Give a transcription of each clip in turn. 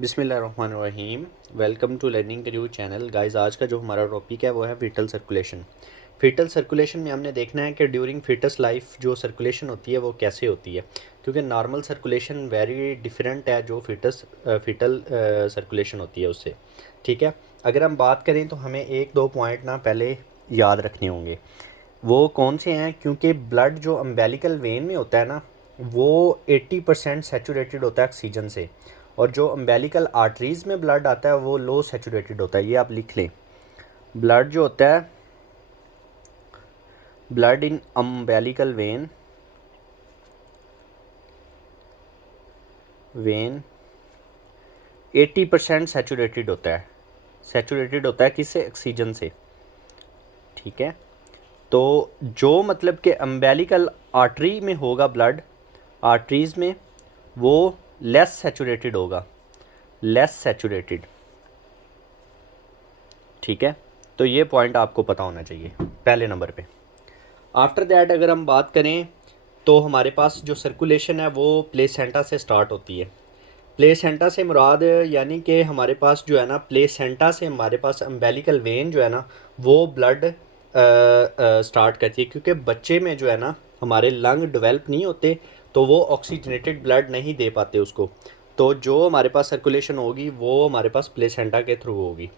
बिस्मिल्लाहिर्रहमानिर्रहीम। Welcome to learning career channel. Guys, आज का जो हमारा टॉपिक है वो है फीटल सर्कुलेशन। फीटल सर्कुलेशन में हमने देखना है कि ड्यूरिंग फीटस लाइफ जो सर्कुलेशन होती है वो कैसे होती है, क्योंकि नॉर्मल सर्कुलेशन वेरी डिफरेंट है जो फीटल सर्कुलेशन होती है उससे। ठीक है, अगर हम बात करें तो हमें एक दो पॉइंट ना पहले याद रखने होंगे। वो कौन से हैं? क्योंकि ब्लड जो अम्बेलिकल वेन में होता है ना, वो 80% सेचूरेटेड होता है ऑक्सीजन से, और जो अम्बेलिकल आर्टरीज़ में ब्लड आता है वो लो सेचूरेटेड होता है। ये आप लिख लें। ब्लड जो होता है, blood in umbilical when 80% saturated होता है। सेचूरेटेड होता है किससे? ऑक्सीजन से। ठीक है, तो जो मतलब कि अम्बेलिकल आर्टरी में होगा ब्लड, आर्टरीज़ में, वो लेस सेचूरेटेड होगा, लेस सेचूरेटेड। ठीक है, तो ये पॉइंट आपको पता होना चाहिए पहले नंबर पे। आफ्टर दैट अगर हम बात करें तो हमारे पास जो सर्कुलेशन है वो प्लेसेंटा से स्टार्ट होती है। प्लेसेंटा से मुराद यानी कि हमारे पास जो है ना, प्लेसेंटा से हमारे पास अम्बेलिकल वेन जो है ना वो ब्लड स्टार्ट करती है, क्योंकि बच्चे में जो है ना हमारे लंग डेवलप नहीं होते, तो वो ऑक्सीजनेटेड ब्लड नहीं दे पाते उसको। तो जो हमारे पास सर्कुलेशन होगी वो हमारे पास प्लेसेंटा के थ्रू होगी।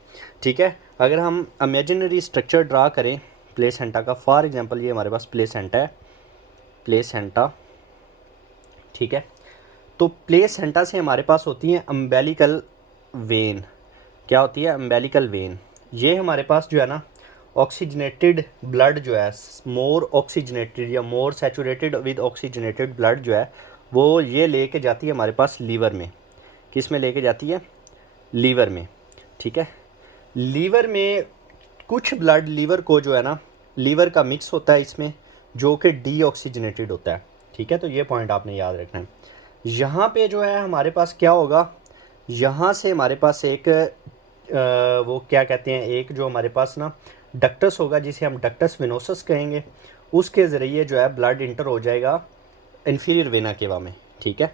ठीक है, अगर हम इमेजिनरी स्ट्रक्चर ड्रा करें प्लेसेंटा का, फॉर एग्जांपल ये हमारे पास प्लेसेंटा है, प्लेसेंटा। ठीक है, तो प्लेसेंटा से हमारे पास होती है अम्बेलिकल वेन। क्या होती है? Umbilical when. ये हमारे पास जो है ना ऑक्सीजनेटेड ब्लड जो है, मोर ऑक्सीजनेटेड या मोर सेचूरेटेड विद ऑक्सीजनेटेड ब्लड जो है, वो ये लेके जाती है हमारे पास लीवर में। किस में लेके जाती है? लीवर में। ठीक है, लीवर में कुछ ब्लड लीवर को जो है ना, लीवर का मिक्स होता है इसमें, जो कि डीऑक्सीजनेटेड होता है। ठीक है, तो ये पॉइंट आपने याद रखना है। यहाँ पे जो है हमारे पास क्या होगा, यहाँ से हमारे पास एक वो क्या कहते हैं, एक जो हमारे पास ना डक्टस होगा, जिसे हम डक्टस विनोसस कहेंगे। उसके ज़रिए जो है ब्लड इंटर हो जाएगा इन्फीरियर वेना केवा में। ठीक है,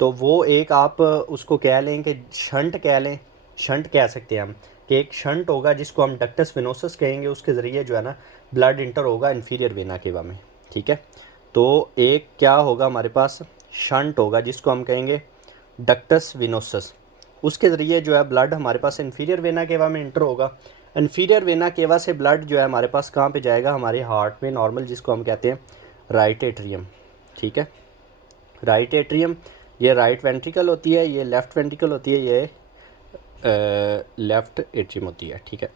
तो वो एक आप उसको कह लें कि शंट कह लें, शंट कह सकते हैं हम, कि एक शंट होगा जिसको हम डक्टस विनोसस कहेंगे। उसके ज़रिए जो है ना ब्लड इंटर होगा इन्फीरियर वेना केवा में। ठीक है, तो एक क्या होगा हमारे पास, शंट होगा जिसको हम कहेंगे डक्टस विनोसस। उसके ज़रिए जो है ब्लड हमारे पास इन्फीरियर वेना केवा में इंटर होगा। इन्फीरियर वेना केवा से ब्लड जो है हमारे पास कहाँ पे जाएगा? हमारे हार्ट में नॉर्मल, जिसको हम कहते हैं राइट एट्रियम। ठीक है, राइट एट्रियम, ये राइट वेंट्रिकल होती है, ये लेफ़्ट वेंट्रिकल होती है, ये लेफ़्ट एट्रियम होती है। ठीक है,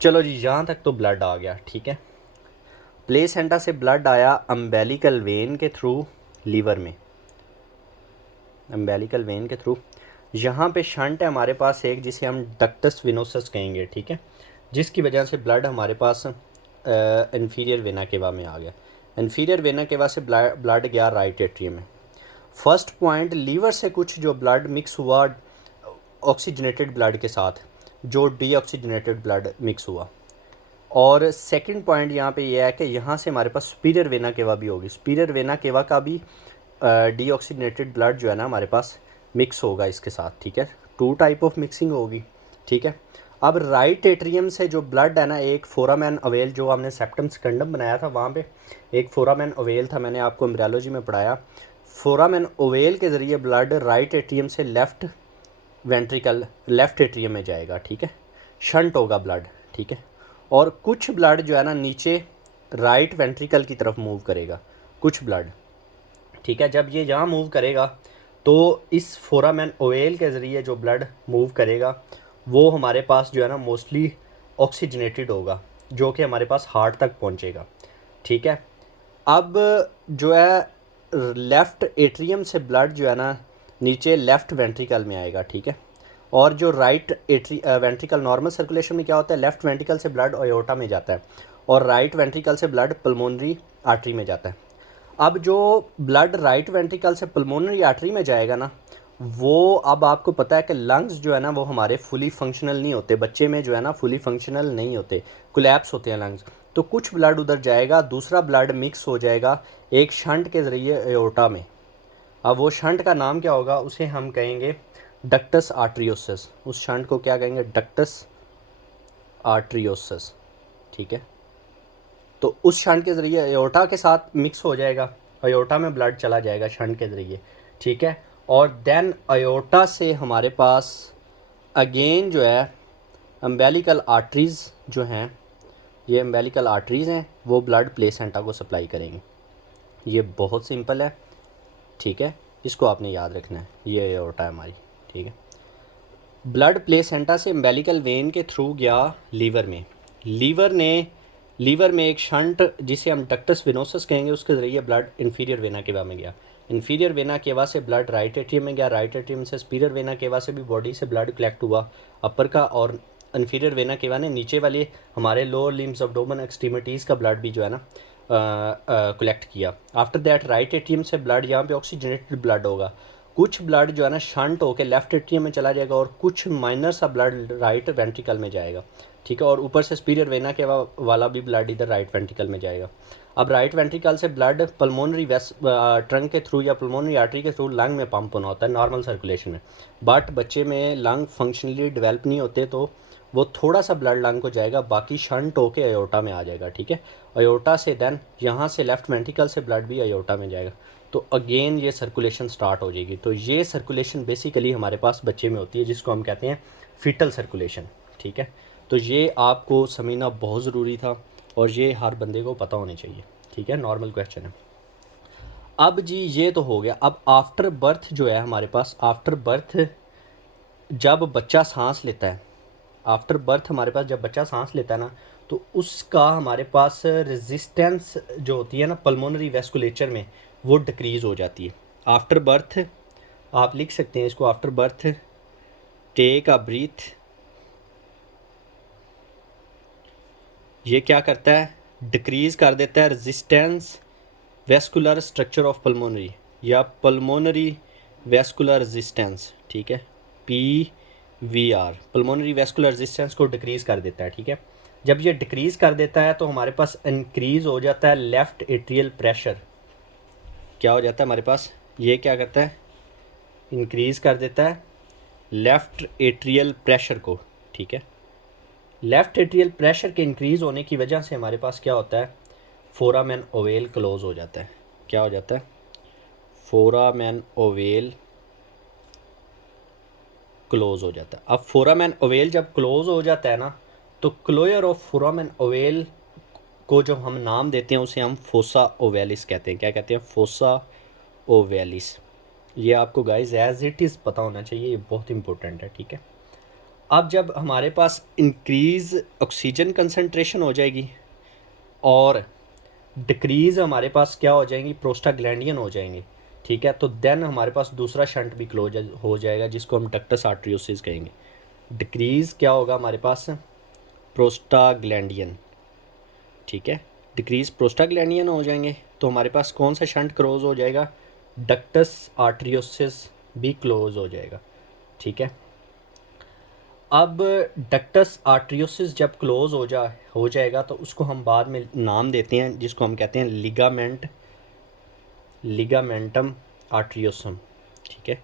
चलो जी, यहाँ तक तो ब्लड आ गया। ठीक है, प्लेसेंटा से ब्लड आया अम्बेलिकल वेन के थ्रू लीवर में, अम्बेलिकल वेन के थ्रू। यहाँ पे शंट है हमारे पास एक, जिसे हम डक्टस विनोसस कहेंगे। ठीक है, जिसकी वजह से ब्लड हमारे पास इन्फीरियर वेना केवा में आ गया। इन्फीरियर वेना केवा से ब्लड गया राइट एट्रियम में। फर्स्ट पॉइंट, लीवर से कुछ जो ब्लड मिक्स हुआ ऑक्सीजनेटेड ब्लड के साथ, जो डीऑक्सीजनेटेड ब्लड मिक्स हुआ। और सेकंड पॉइंट यहाँ पे ये है कि यहाँ से हमारे पास सुपीरियर वेना केवा भी होगी। सुपीरियर वेना केवा का भी डीऑक्सीजनेटेड ब्लड जो है ना हमारे पास मिक्स होगा इसके साथ। ठीक है, टू टाइप ऑफ मिक्सिंग होगी। ठीक है, अब राइट एट्रियम से जो ब्लड है ना, एक फोरामेन अवेल, जो हमने सेप्टम सेकंडम बनाया था वहाँ पे एक फोरामेन अवेल था, मैंने आपको एम्ब्रियोलॉजी में पढ़ाया। फोरामेन ओवेल के ज़रिए ब्लड राइट एट्रियम से लेफ़्ट वेंट्रिकल, लेफ़्ट एट्रियम में जाएगा। ठीक है, शंट होगा ब्लड। ठीक है, और कुछ ब्लड जो है ना नीचे राइट वेंट्रिकल की तरफ मूव करेगा, कुछ ब्लड। ठीक है, जब ये यहाँ मूव करेगा तो इस फोरामेन ओवेल के ज़रिए जो ब्लड मूव करेगा वो हमारे पास जो है ना मोस्टली ऑक्सीजनेटेड होगा, जो कि हमारे पास हार्ट तक पहुँचेगा। ठीक है, अब जो है लेफ़्ट एट्रियम से ब्लड जो है ना नीचे लेफ़्ट वेंट्रिकल में आएगा। ठीक है, और जो राइट वेंट्रिकल, नॉर्मल सर्कुलेशन में क्या होता है, लेफ़्ट वेंट्रिकल से ब्लड आयोटा में जाता है और राइट वेंट्रिकल से ब्लड पल्मोनरी आर्टरी में जाता है। अब जो ब्लड राइट वेंट्रिकल से पल्मोनरी आर्टरी में जाएगा ना, वो अब आपको पता है कि लंग्स जो है ना वो हमारे फुली फंक्शनल नहीं होते, बच्चे में जो है ना फुली फंक्शनल नहीं होते, कोलैप्स होते हैं लंग्स। तो कुछ ब्लड उधर जाएगा, दूसरा ब्लड मिक्स हो जाएगा एक शंट के ज़रिए एओर्टा में। अब वो शंट का नाम क्या होगा, उसे हम कहेंगे डक्टस आर्टरियोसिस। उस शंट को क्या कहेंगे, डक्टस आर्टरियोसिस। ठीक है, तो उस शंट के ज़रिए अयोर्टा के साथ मिक्स हो जाएगा, अयोर्टा में ब्लड चला जाएगा शंट के ज़रिए। ठीक है, और देन अयोर्टा से हमारे पास अगेन जो है अम्बेलिकल आर्टरीज़ जो हैं, ये अम्बेलिकल आर्टरीज़ हैं, वो ब्लड प्लेसेंटा को सप्लाई करेंगे। ये बहुत सिंपल है। ठीक है, इसको आपने याद रखना है, ये अयोर्टा है हमारी। ठीक है, ब्लड प्लेसेंटा से अम्बेलिकल वेन के थ्रू गया लीवर में। लीवर में एक शंट जिसे हम डक्टस वेनोसस कहेंगे, उसके ज़रिए ब्लड इन्फीरियर वेना केवा में गया। इन्फीरियर वेना केवा से ब्लड राइट एट्रियम में गया, राइट एट्रियम से सुपीरियर वेना केवा से भी बॉडी से ब्लड कलेक्ट हुआ अपर का, और इन्फीरियर वेना केवा ने नीचे वाले हमारे लोअर लिम्स अब्डोमेन एक्सट्रीमिटीज़ का ब्लड भी जो है ना कलेक्ट किया। आफ्टर दैट राइट एट्रियम से ब्लड, यहाँ पे ऑक्सीजनेटेड ब्लड होगा, कुछ ब्लड जो है ना शंट होकर लेफ्ट एट्रियम में चला जाएगा और कुछ माइनर सा ब्लड राइट वेंट्रिकल में जाएगा। ठीक है, और ऊपर से सुपीरियर वेना के वाला भी ब्लड इधर राइट वेंट्रिकल में जाएगा। अब राइट वेंट्रिकल से ब्लड पल्मोनरी ट्रंक के थ्रू या पल्मोनरी आर्टरी के थ्रू लंग में पंप होना होता है नॉर्मल सर्कुलेशन में, बट बच्चे में लंग फंक्शनली डेवलप नहीं होते, तो वो थोड़ा सा ब्लड लंग को जाएगा, बाकी शंट होके अयोर्टा में आ जाएगा। ठीक है, अयोर्टा से देन यहाँ से लेफ्ट वेंट्रिकल से ब्लड भी अयोर्टा में जाएगा, तो अगेन ये सर्कुलेशन स्टार्ट हो जाएगी। तो ये सर्कुलेशन बेसिकली हमारे पास बच्चे में होती है, जिसको हम कहते हैं फीटल सर्कुलेशन। ठीक है, तो ये आपको समझना बहुत ज़रूरी था और ये हर बंदे को पता होनी चाहिए। ठीक है, नॉर्मल क्वेश्चन है। अब जी ये तो हो गया। अब आफ्टर बर्थ जो है हमारे पास, आफ्टर बर्थ जब बच्चा सांस लेता है, आफ्टर बर्थ हमारे पास जब बच्चा सांस लेता है ना, तो उसका हमारे पास रेजिस्टेंस जो होती है ना पल्मोनरी वेस्कुलेचर में, वो डिक्रीज़ हो जाती है आफ्टर बर्थ। आप लिख सकते हैं इसको, after birth take a breath, ये क्या करता है, डिक्रीज़ कर देता है resistance vascular structure of pulmonary या पल्मोनरी वेस्कुलर रेजिस्टेंस। ठीक है, PVR, पल्मोनरी वेस्कुलर रेजिस्टेंस को डिक्रीज़ कर देता है। ठीक है, जब ये डिक्रीज़ कर देता है तो हमारे पास इंक्रीज़ हो जाता है लेफ़्ट एट्रियल प्रेशर। क्या हो जाता है हमारे पास, ये क्या करता है, इंक्रीज़ कर देता है लेफ़्ट एट्रियल प्रेशर को। ठीक है, लेफ़्ट एट्रियल प्रेशर के इंक्रीज़ होने की वजह से हमारे पास क्या होता है, फोरामेन ओवेल क्लोज हो जाता है। क्या हो जाता है, फोरामेन ओवेल क्लोज हो जाता है। अब फोरामेन ओवेल जब क्लोज हो जाता है ना, तो क्लोयर ऑफ फोरामेन ओवेल को जो हम नाम देते हैं उसे हम फोसा ओवेलिस कहते हैं। क्या कहते हैं, फोसा ओवेलिस। ये आपको गाइज एज इट इज़ पता होना चाहिए, ये बहुत इंपॉर्टेंट है। ठीक है, अब जब हमारे पास इंक्रीज़ ऑक्सीजन कंसनट्रेशन हो जाएगी और डिक्रीज़ हमारे पास क्या हो जाएंगी, प्रोस्टाग्लैंडियन हो जाएंगी। ठीक है, तो देन हमारे पास दूसरा शंट भी क्लोज हो जाएगा, जिसको हम डक्टस आर्टरियोसिस कहेंगे। डिक्रीज़ क्या होगा हमारे पास, प्रोस्टाग्लैंडियन। ठीक है, डिक्रीज़ प्रोस्टाग्लैंडियन हो जाएंगे, तो हमारे पास कौन सा शंट क्लोज हो जाएगा, डक्टस आर्टरियोसिस भी क्लोज हो जाएगा। ठीक है, अब डक्टस आर्टरियोसिस जब क्लोज हो जाएगा तो उसको हम बाद में नाम देते हैं, जिसको हम कहते हैं लिगामेंटम आर्टरियोसम। ठीक है,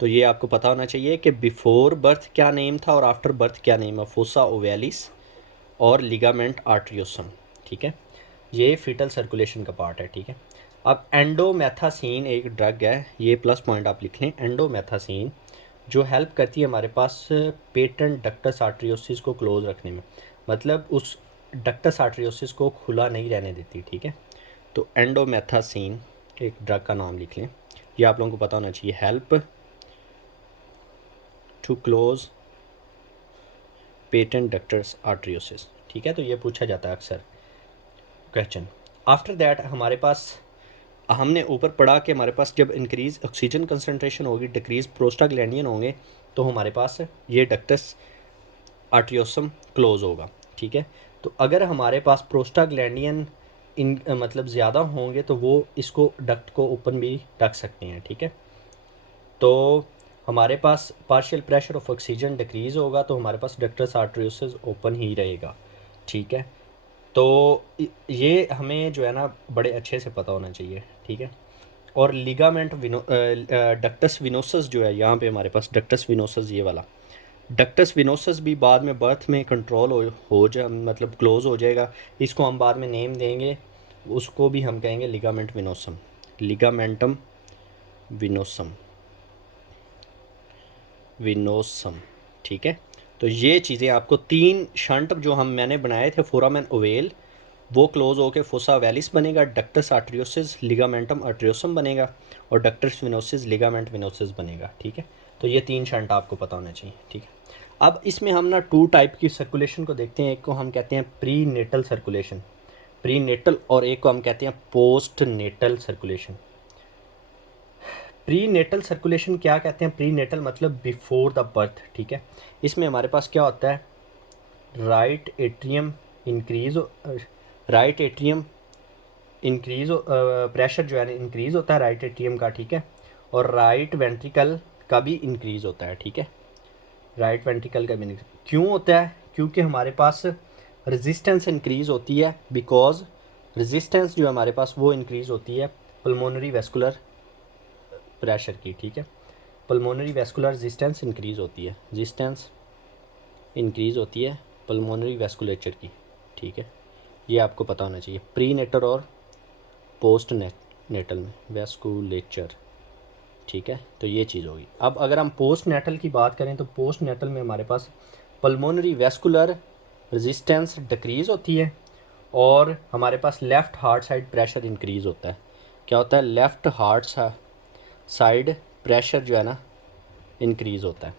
तो ये आपको पता होना चाहिए कि बिफोर बर्थ क्या नेम था और आफ्टर बर्थ क्या नेम है, फोसा ओवेलिस और लिगामेंट आर्टरियोसम। ठीक है, ये फीटल सर्कुलेशन का पार्ट है। ठीक है, अब एंडोमेथासीन एक ड्रग है, ये प्लस पॉइंट आप लिख लें, एंडोमेथासीन जो हेल्प करती है हमारे पास पेटेंट डक्टस आर्टरियोसिस को क्लोज रखने में, मतलब उस डक्टस आर्टरियोसिस को खुला नहीं रहने देती। ठीक है, तो एंडोमेथासीन एक ड्रग का नाम लिख लें, ये आप लोगों को पता होना चाहिए, help to close patent ductus arteriosus. ठीक है, तो ये पूछा जाता है अक्सर क्वेश्चन। आफ्टर दैट हमारे पास, हमने ऊपर पढ़ा कि हमारे पास जब इंक्रीज़ ऑक्सीजन कंसनट्रेशन होगी, डिक्रीज़ प्रोस्टाग्लैंडियन होंगे, तो हमारे पास ये डक्टस आर्टरियोसम क्लोज होगा। ठीक है, तो अगर हमारे पास प्रोस्टाग्लैंडियन मतलब ज़्यादा होंगे तो वो इसको डक्ट को ओपन भी रख सकते हैं। ठीक है, तो हमारे पास partial pressure of oxygen decrease होगा तो हमारे पास डक्टस आर्टरियोसिस ओपन ही रहेगा। ठीक है, तो ये हमें जो है ना बड़े अच्छे से पता होना चाहिए। ठीक है, और लिगामेंट डक्टस विनोसस जो है यहाँ पे हमारे पास डक्टस विनोसस, ये वाला डक्टस विनोसस भी बाद में बर्थ में कंट्रोल हो जा मतलब क्लोज हो जाएगा। इसको हम बाद में नेम देंगे, उसको भी हम कहेंगे लिगामेंट विनोसम, लिगामेंटम विनोसम, विनोसम। ठीक है, तो ये चीज़ें आपको तीन शंट जो मैंने बनाए थे फोरामेन ओवेल, वो क्लोज होके फोसा वैलिस बनेगा, डक्टस आर्टरियोसिस लिगामेंटम आर्टरियोसम बनेगा, और डक्टस विनोसिस लिगामेंट विनोसिस बनेगा। ठीक है, तो ये तीन शंट आपको पता होना चाहिए। ठीक है, अब इसमें हम ना टू टाइप की सर्कुलेशन को देखते हैं। एक को हम कहते हैं prenatal circulation, prenatal, और एक को हम कहते हैं postnatal circulation. Prenatal circulation क्या कहते हैं? प्री नेटल मतलब बिफोर द बर्थ। ठीक है, इसमें हमारे पास क्या होता है, right atrium increase, right atrium increase, pressure जो है ना इंक्रीज होता है राइट एट्रियम का। ठीक है, और राइट वेंट्रिकल का भी इंक्रीज होता है। ठीक है, राइट वेंट्रिकल का भी क्यों होता है? क्योंकि हमारे पास रेजिस्टेंस इंक्रीज होती है, बिकॉज रेजिस्टेंस जो हमारे पास वो इंक्रीज होती है पल्मोनरी वेस्कुलर प्रेशर की। ठीक है, पल्मोनरी वेस्कुलर रेजिस्टेंस इंक्रीज होती है, रेजिस्टेंस इंक्रीज होती है पल्मोनरी वेस्कुलेचर की। ठीक है, ये आपको पता होना चाहिए प्री नेटल और पोस्ट नेटल में वेस्कुलेचर। ठीक है, तो ये चीज़ होगी। अब अगर हम पोस्ट नेटल की बात करें तो पोस्ट नेटल में हमारे पास पल्मोनरी वेस्कुलर रेजिस्टेंस डिक्रीज़ होती है, और हमारे पास left heart side pressure increase होता है। क्या होता है? लेफ़्ट हार्ट साइड प्रेशर जो है ना इंक्रीज़ होता है।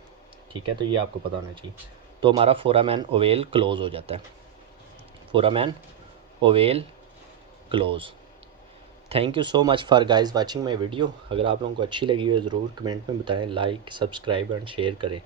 ठीक है, तो ये आपको पता होना चाहिए। तो हमारा फोरामेन ओवेल क्लोज हो जाता है, foramen ovale close. Thank you so much for guys watching my video. अगर आप लोगों को अच्छी लगी हो ज़रूर कमेंट में बताएं, लाइक सब्सक्राइब एंड शेयर करें।